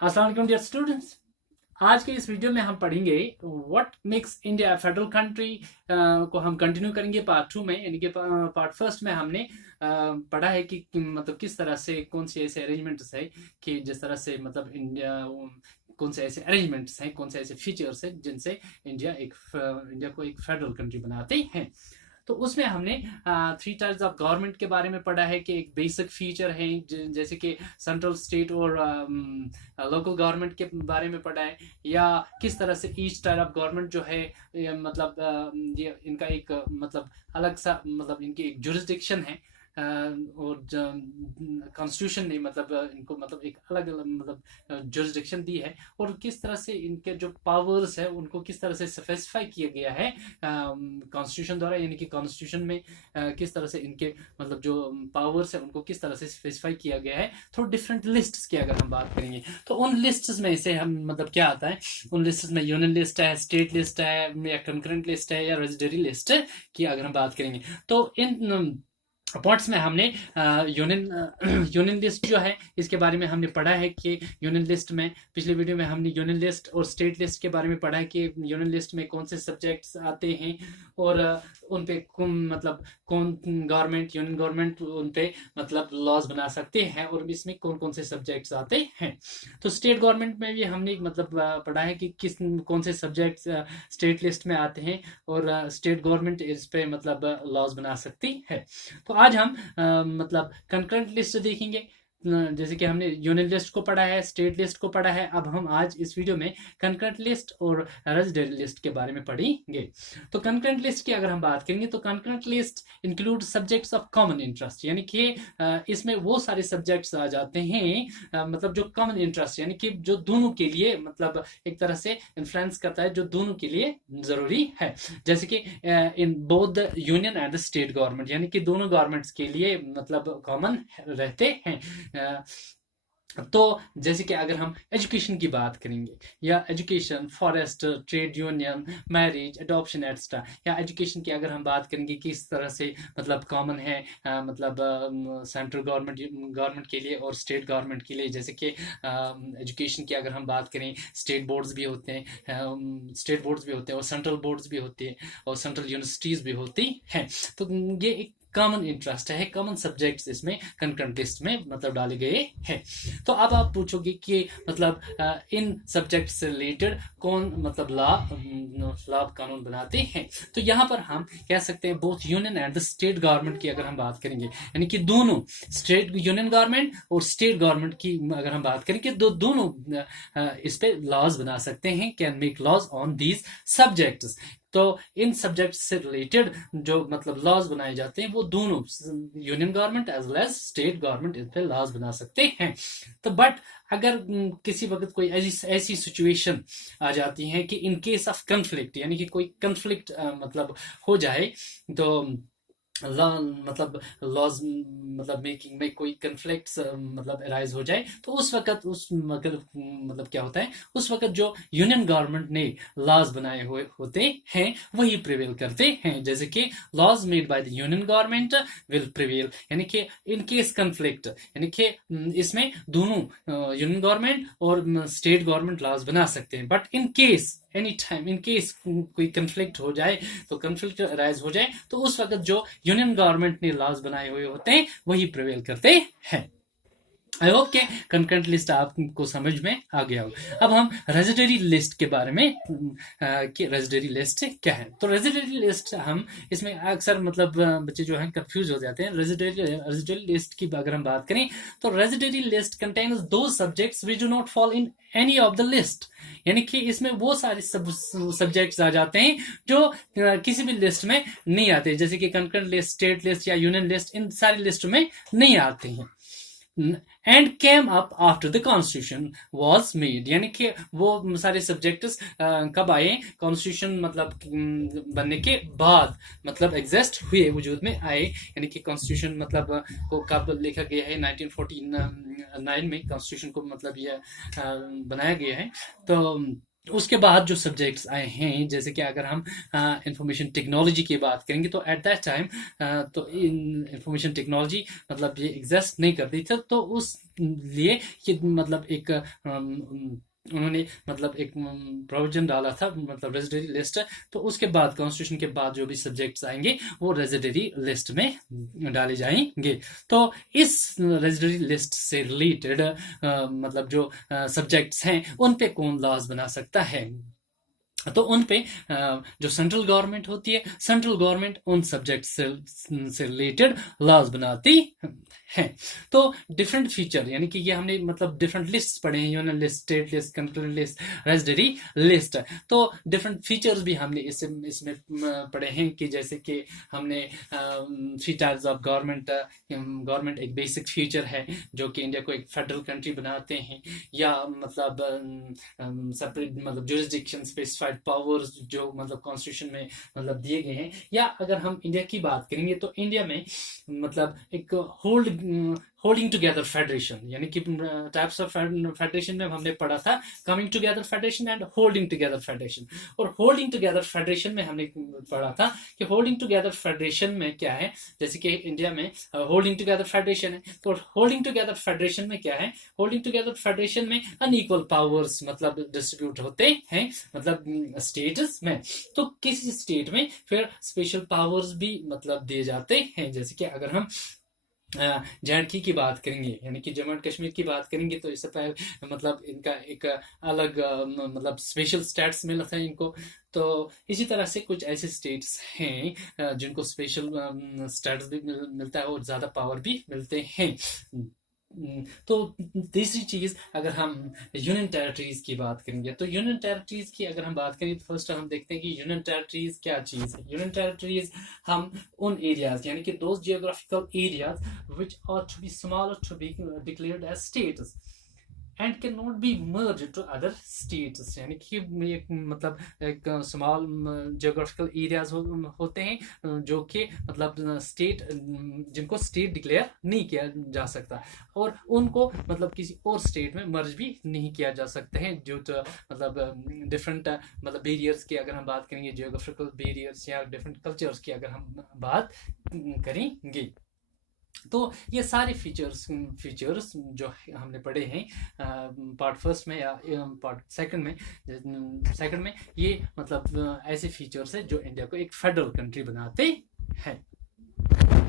अस्सलाम वालेकुम dear students. आज के इस वीडियो में हम पढ़ेंगे what makes India federal country को हम कंटिन्यू करेंगे पार्ट टू में। यानी कि पार्ट फर्स्ट में हमने पढ़ा है कि मतलब किस तरह से कौन से ऐसे अरेंजमेंट्स है कि जिस तरह से मतलब इंडिया कौन से ऐसे अरेंजमेंट्स हैं, कौन से ऐसे फीचर्स हैं जिनसे इंडिया को एक फेडरल कंट्री बनाते हैं। तो उसमें हमने थ्री टाइप्स ऑफ गवर्नमेंट के बारे में पढ़ा है कि एक बेसिक फीचर है जैसे कि सेंट्रल, स्टेट और लोकल गवर्नमेंट के बारे में पढ़ा है, या किस तरह से ईच टाइप ऑफ गवर्नमेंट जो है मतलब ये इनका एक मतलब अलग सा मतलब इनकी एक जुरिस्डिक्शन है, और कॉन्स्टिट्यूशन ने मतलब इनको मतलब एक अलग अलग मतलब जुरिस्डिक्शन दी है, और किस तरह से इनके जो पावर्स है उनको किस तरह से स्पेसिफाई किया गया है कॉन्स्टिट्यूशन द्वारा। यानी कि कॉन्स्टिट्यूशन में किस तरह से इनके मतलब जो पावर्स है उनको किस तरह से स्पेसिफाई किया गया है। थोड़ा डिफरेंट लिस्ट्स की अगर हम बात करेंगे तो उन लिस्ट्स में से हम मतलब क्या आता है, उन लिस्ट्स में यूनियन लिस्ट है, स्टेट लिस्ट है, या कंकरेंट लिस्ट है, या रेजिडरी लिस्ट की अगर हम बात करेंगे तो इन पॉइंट्स में हमने यूनियन लिस्ट जो है इसके बारे में हमने पढ़ा है कि यूनियन लिस्ट में पिछले वीडियो में हमने यूनियन लिस्ट और स्टेट लिस्ट के बारे में पढ़ा है कि यूनियन लिस्ट में कौन से सब्जेक्ट्स आते हैं और उन पे मतलब कौन गवर्नमेंट, यूनियन गवर्नमेंट उन पे मतलब लॉज बना सकते हैं और इसमें कौन कौन से सब्जेक्ट्स आते हैं। तो स्टेट गवर्नमेंट में भी हमने मतलब पढ़ा है कि किस कौन से सब्जेक्ट्स स्टेट लिस्ट में आते हैं और स्टेट गवर्नमेंट इस पे मतलब लॉज बना सकती है। तो आज हम मतलब कंकरेंट लिस्ट देखेंगे। जैसे कि हमने यूनियन लिस्ट को पढ़ा है, स्टेट लिस्ट को पढ़ा है, अब हम आज इस वीडियो में कंकरेंट लिस्ट और रेजिडेंट लिस्ट के बारे में पढ़ेंगे। तो कंकरेंट लिस्ट की अगर हम बात करेंगे तो concurrent list include subjects of common interest, यानी कि इसमें वो सारे सब्जेक्ट्स आ जाते हैं मतलब जो कॉमन इंटरेस्ट यानी कि जो दोनों के लिए मतलब एक तरह से इन्फ्लुएंस करता है, जो दोनों के लिए जरूरी है। जैसे कि in both the union and the state government, यानी कि दोनों गवर्नमेंट्स के लिए मतलब कॉमन रहते हैं। तो जैसे कि अगर हम एजुकेशन की बात करेंगे, या education, forest, trade union, marriage, adoption extra, या एजुकेशन की अगर हम बात करेंगे किस तरह से मतलब कॉमन है मतलब सेंट्रल गवर्नमेंट के लिए और स्टेट गवर्नमेंट के लिए। जैसे कि एजुकेशन की अगर हम बात करें, स्टेट बोर्ड्स भी होते हैं और सेंट्रल बोर्ड्स भी होते हैं और सेंट्रल यूनिवर्सिटीज भी होती हैं। तो ये एक कॉमन इंटरेस्ट है, कॉमन सब्जेक्ट्स इसमें कंकरेंट लिस्ट में मतलब डाले गए हैं। तो अब आप पूछोगे कि मतलब इन सब्जेक्ट से रिलेटेड कौन मतलब लॉ कानून बनाते हैं। तो यहाँ पर हम कह सकते हैं both union and the state government की अगर हम बात करेंगे, यानी कि दोनों स्टेट यूनियन गवर्नमेंट और स्टेट गवर्नमेंट की अगर हम बात करेंगे दोनों इस पे लॉज बना सकते हैं, can make laws on these subjects. तो इन सब्जेक्ट से रिलेटेड जो मतलब लॉज बनाए जाते हैं वो दोनों union government as well as state government इस पे लॉज बना सकते हैं। तो बट अगर किसी वक्त कोई ऐसी सिचुएशन आ जाती है कि इन केस ऑफ कंफ्लिक्ट, यानी कि कोई कंफ्लिक्ट मतलब हो जाए, तो मतलब लॉज मतलब मेकिंग में कोई कंफ्लिक्ट मतलब अराइज हो जाए, तो उस वक्त मतलब क्या होता है, उस वक्त जो यूनियन गवर्नमेंट ने लॉज बनाए हुए होते हैं वही प्रिवेल करते हैं। जैसे कि laws made by the union government will prevail, यानी कि इन केस कंफ्लिक्ट, यानी कि इसमें दोनों यूनियन गवर्नमेंट और स्टेट गवर्नमेंट लॉज बना सकते हैं। But in case any time, in case कोई कंफ्लिक्ट हो जाए, तो कंफ्लिक्ट राइज हो जाए, तो उस वक्त जो यूनियन गवर्नमेंट ने लॉज बनाए हुए होते हैं वही प्रिवेल करते हैं। आई होप के कंकरेंट लिस्ट आपको समझ में आ गया होगा। अब हम रेजिडरी लिस्ट के बारे में कि रेजिडरी लिस्ट क्या है। तो रेजिडरी लिस्ट हम इसमें अक्सर मतलब बच्चे जो हैं कंफ्यूज हो जाते हैं। रेजिडरी लिस्ट की अगर हम बात करें तो रेजिडरी लिस्ट कंटेन्स दो subjects which do not fall in any of the list, यानी कि इसमें वो सारे सब्जेक्ट्स आ जाते हैं जो किसी भी लिस्ट में नहीं आते। जैसे कि कंकरेंट लिस्ट, स्टेट लिस्ट या यूनियन लिस्ट, इन सारी लिस्ट में नहीं आते हैं। And came up after the constitution was made, यानी कि वो सारे सब्जेक्ट्स कब आए, कॉन्स्टिट्यूशन मतलब बनने के बाद मतलब एग्जिस्ट हुए, वजूद में आए। यानी कि कॉन्स्टिट्यूशन मतलब को कब लिखा गया है, 1949 में कॉन्स्टिट्यूशन को मतलब ये बनाया गया है। तो उसके बाद जो सब्जेक्ट्स आए हैं, जैसे कि अगर हम इंफॉर्मेशन टेक्नोलॉजी की बात करेंगे, तो एट दैट टाइम तो इंफॉर्मेशन टेक्नोलॉजी मतलब ये एग्जिस्ट नहीं करती थी, तो उस लिए ये मतलब एक उन्होंने मतलब एक प्रोविजन डाला था, मतलब रेजिडरी लिस्ट। तो उसके बाद कॉन्स्टिट्यूशन के बाद जो भी सब्जेक्ट्स आएंगे वो रेजिडरी लिस्ट में डाले जाएंगे। तो इस रेजिडरी लिस्ट से रिलेटेड मतलब जो सब्जेक्ट्स हैं उन पे कौन लॉज बना सकता है, तो उन पे जो सेंट्रल गवर्नमेंट होती है, सेंट्रल गवर्नमेंट उन सब्जेक्ट से रिलेटेड लॉज बनाती है। तो डिफरेंट फीचर, यानी कि ये हमने मतलब डिफरेंट लिस्ट पढ़े हैं, union list, state list, country list, residuary list. तो डिफरेंट फीचर्स भी हमने इसमें पढ़े हैं, कि जैसे कि हमने 3 टाइप्स ऑफ गवर्नमेंट, गवर्नमेंट एक बेसिक फीचर है जो कि इंडिया को एक फेडरल कंट्री बनाते हैं, या मतलब सेपरेट मतलब जुरिस्डिक्शन, स्पेसिफाइड पावर्स जो मतलब कॉन्स्टिट्यूशन में मतलब दिए गए हैं। या अगर हम इंडिया की बात करेंगे तो इंडिया में मतलब एक होल्डिंग टुगेदर फेडरेशन, यानी कि टाइप्स ऑफ फेडरेशन में हमने पढ़ा था coming together federation and holding together federation. और होल्डिंग टुगेदर फेडरेशन में हमने पढ़ा था कि होल्डिंग टुगेदर फेडरेशन में क्या है, जैसे कि इंडिया में होल्डिंग टुगेदर फेडरेशन है, तो होल्डिंग टुगेदर फेडरेशन में क्या है, होल्डिंग टुगेदर फेडरेशन में अनइक्वल पावर्स मतलब डिस्ट्रीब्यूट होते हैं, मतलब स्टेट्स में। तो किसी स्टेट में फिर स्पेशल पावर्स भी मतलब दिए जाते हैं, जैसे कि अगर हम जे की बात करेंगे, यानी कि जम्मू एंड कश्मीर की बात करेंगे, तो इससे पहले मतलब इनका एक अलग मतलब स्पेशल स्टेट्स मिला था इनको। तो इसी तरह से कुछ ऐसे स्टेट्स हैं जिनको स्पेशल स्टेट्स भी मिलता है और ज़्यादा पावर भी मिलते हैं। तो तीसरी चीज, अगर हम यूनियन टेरिटरीज की बात करेंगे, तो यूनियन टेरिटरीज की अगर हम बात करें तो फर्स्ट हम देखते हैं कि यूनियन टेरिटरीज क्या चीज है। यूनियन टेरिटरीज हम उन एरियाज, यानी कि those geographical areas which are to be smaller to be declared as states and can not be merged to other states, यानी कि एक मतलब एक स्मॉल जियोग्राफिकल एरियाज होते हैं जो कि मतलब स्टेट, जिनको स्टेट डिक्लेयर नहीं किया जा सकता, और उनको मतलब किसी और स्टेट में मर्ज भी नहीं किया जा सकते हैं, जो मतलब डिफरेंट मतलब बैरियर्स की अगर हम बात करेंगे, जियोग्राफिकल बैरियर्स या डिफरेंट कल्चर्स की अगर हम बात करेंगे। तो ये सारे फीचर्स जो हमने पढ़े हैं पार्ट फर्स्ट में या पार्ट सेकंड में ये मतलब ऐसे फीचर्स है जो इंडिया को एक फेडरल कंट्री बनाते हैं।